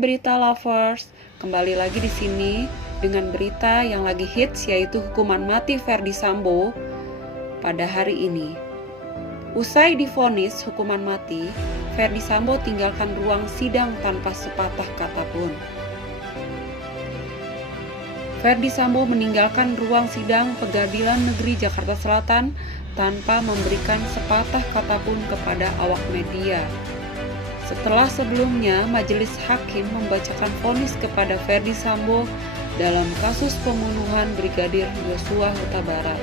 berita lovers, kembali lagi di sini dengan berita yang lagi hits, yaitu hukuman mati Ferdy Sambo pada hari ini. Usai divonis hukuman mati, Ferdy Sambo tinggalkan ruang sidang tanpa sepatah kata pun. Ferdy Sambo meninggalkan ruang sidang Pengadilan Negeri Jakarta Selatan tanpa memberikan sepatah kata pun kepada awak media. Setelah sebelumnya majelis hakim membacakan vonis kepada Ferdy Sambo dalam kasus pembunuhan Brigadir Yosua Huta Barat.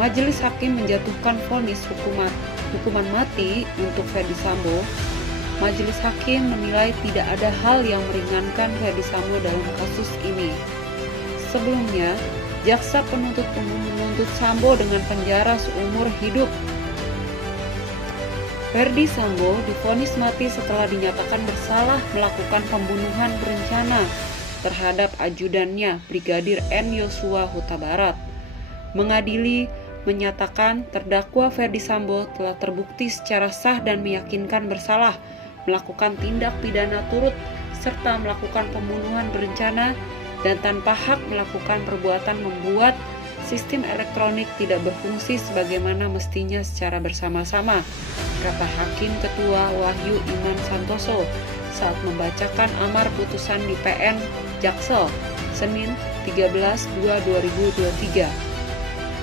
Majelis hakim menjatuhkan vonis hukuman mati untuk Ferdy Sambo. Majelis hakim menilai tidak ada hal yang meringankan Ferdy Sambo dalam kasus ini. Sebelumnya, jaksa penuntut umum menuntut Sambo dengan penjara seumur hidup. Ferdy Sambo divonis mati setelah dinyatakan bersalah melakukan pembunuhan berencana terhadap ajudannya Brigadir N. Yosua Huta Barat. Mengadili menyatakan terdakwa Ferdy Sambo telah terbukti secara sah dan meyakinkan bersalah melakukan tindak pidana turut serta melakukan pembunuhan berencana dan tanpa hak melakukan perbuatan membuat sistem elektronik tidak berfungsi sebagaimana mestinya secara bersama-sama, kata Hakim Ketua Wahyu Iman Santoso saat membacakan amar putusan di PN Jaksel, Senin 13/2/2023.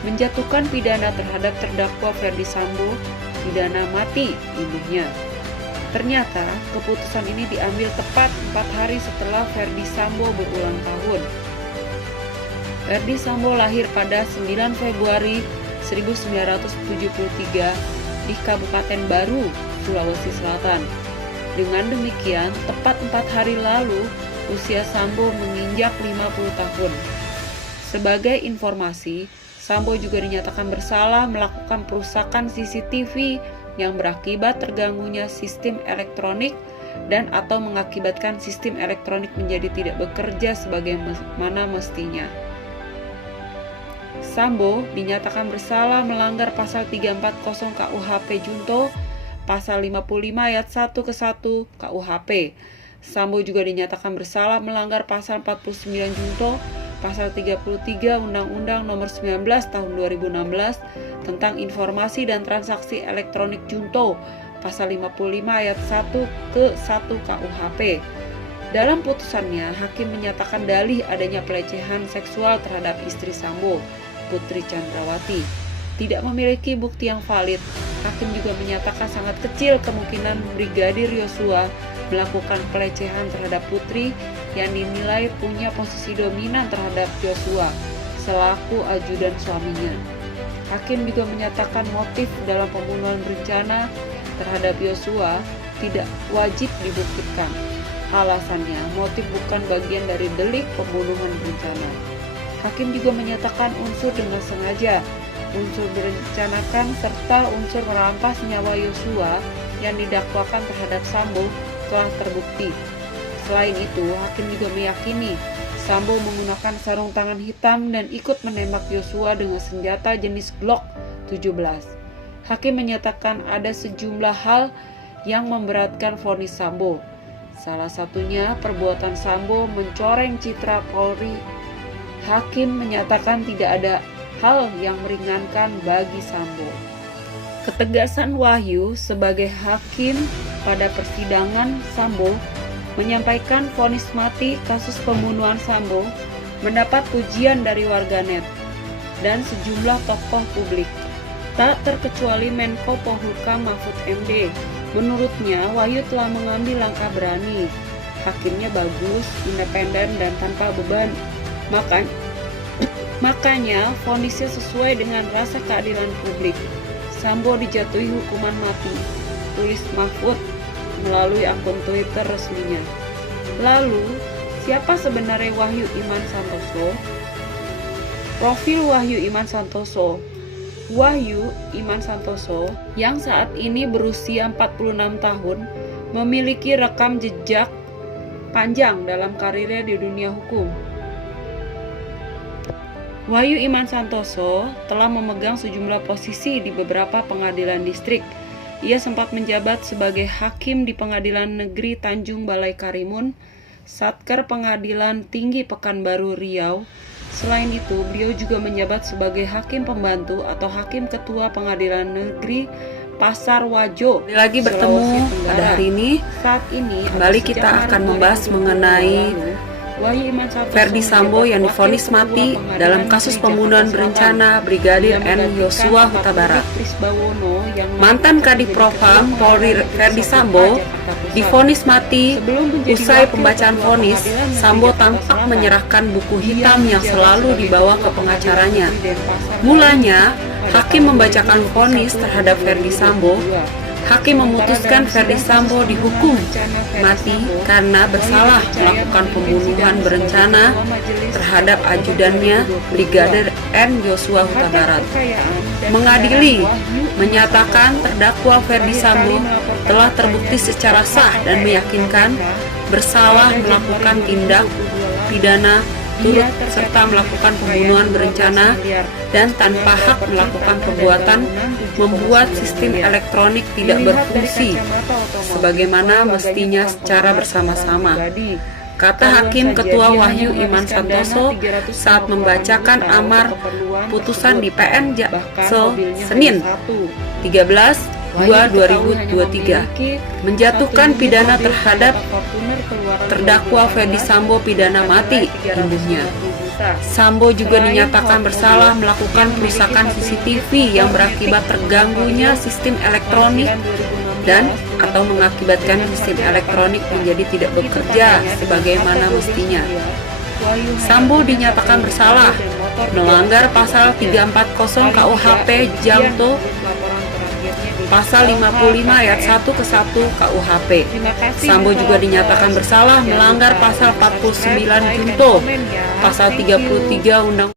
Menjatuhkan pidana terhadap terdakwa Ferdy Sambo, pidana mati ibunya. Ternyata keputusan ini diambil tepat 4 hari setelah Ferdy Sambo berulang tahun. Ferdy Sambo lahir pada 9 Februari 1973 di Kabupaten Baru, Sulawesi Selatan. Dengan demikian, tepat 4 hari lalu, usia Sambo menginjak 50 tahun. Sebagai informasi, Sambo juga dinyatakan bersalah melakukan perusakan CCTV yang berakibat terganggunya sistem elektronik dan atau mengakibatkan sistem elektronik menjadi tidak bekerja sebagaimana mestinya. Sambo dinyatakan bersalah melanggar pasal 340 KUHP Junto, pasal 55 ayat 1 ke 1 KUHP. Sambo juga dinyatakan bersalah melanggar pasal 49 Junto, pasal 33 Undang-Undang Nomor 19 Tahun 2016 tentang Informasi dan Transaksi Elektronik Junto, pasal 55 ayat 1 ke 1 KUHP. Dalam putusannya, hakim menyatakan dalih adanya pelecehan seksual terhadap istri Sambo, Putri Chandrawati, tidak memiliki bukti yang valid. Hakim juga menyatakan sangat kecil kemungkinan Brigadir Yosua melakukan pelecehan terhadap Putri yang dinilai punya posisi dominan terhadap Yosua selaku ajudan suaminya. Hakim juga menyatakan motif dalam pembunuhan berencana terhadap Yosua tidak wajib dibuktikan. Alasannya, motif bukan bagian dari delik pembunuhan berencana. Hakim juga menyatakan unsur dengan sengaja, unsur berencanakan, serta unsur merampas nyawa Yosua yang didakwakan terhadap Sambo telah terbukti. Selain itu, hakim juga meyakini Sambo menggunakan sarung tangan hitam dan ikut menembak Yosua dengan senjata jenis Glock 17. Hakim menyatakan ada sejumlah hal yang memberatkan vonis Sambo. Salah satunya perbuatan Sambo mencoreng citra Polri. Hakim menyatakan tidak ada hal yang meringankan bagi Sambo. Ketegasan Wahyu sebagai hakim pada persidangan Sambo menyampaikan vonis mati kasus pembunuhan Sambo mendapat pujian dari warganet dan sejumlah tokoh publik, tak terkecuali Menko Polhukam Mahfud MD. Menurutnya, Wahyu telah mengambil langkah berani. Hakimnya bagus, independen, dan tanpa beban. Makanya vonisnya sesuai dengan rasa keadilan publik. Sambo dijatuhi hukuman mati, tulis Mahfud melalui akun Twitter resminya. Lalu, siapa sebenarnya Wahyu Iman Santoso? Profil Wahyu Iman Santoso. Wahyu Iman Santoso yang saat ini berusia 46 tahun memiliki rekam jejak panjang dalam karirnya di dunia hukum. Wahyu Iman Santoso telah memegang sejumlah posisi di beberapa pengadilan distrik Ia sempat menjabat sebagai hakim di Pengadilan Negeri Tanjung Balai Karimun, Satker Pengadilan Tinggi Pekanbaru Riau. Selain itu, beliau juga menjabat sebagai hakim pembantu atau hakim ketua Pengadilan Negeri Pasar Wajo. Lagi bertemu pada hari ini. Saat ini kembali kita akan membahas mengenai Ferdy Sambo yang divonis mati dalam kasus pembunuhan berencana Brigadir N. Yosua Huta Barat. Mantan Kadif Propam Polri Ferdy Sambo divonis mati. Usai pembacaan vonis, Sambo tampak menyerahkan buku hitam yang selalu dibawa ke pengacaranya. Mulanya, hakim membacakan vonis terhadap Ferdy Sambo. Hakim memutuskan Ferdy Sambo dihukum mati karena bersalah melakukan pembunuhan berencana terhadap ajudannya Brigadir N. Yosua Huta Barat. Mengadili menyatakan terdakwa Ferdy Sambo telah terbukti secara sah dan meyakinkan bersalah melakukan tindak pidana turut serta melakukan pembunuhan berencana dan tanpa hak melakukan perbuatan membuat sistem elektronik tidak berfungsi sebagaimana mestinya secara bersama-sama, kata Hakim Ketua Wahyu Iman Santoso saat membacakan amar putusan di PN Jaksel Senin 13/2/2023 menjatuhkan pidana terhadap terdakwa Ferdy Sambo pidana mati induknya. Sambo juga dinyatakan bersalah melakukan perusakan CCTV yang berakibat terganggunya sistem elektronik dan atau mengakibatkan sistem elektronik menjadi tidak bekerja sebagaimana mestinya. Sambo dinyatakan bersalah melanggar pasal 340 KUHP Jamto, pasal 55 ayat 1 ke 1 KUHP. Sambo juga dinyatakan bersalah melanggar pasal 49 Junto, pasal 33 Undang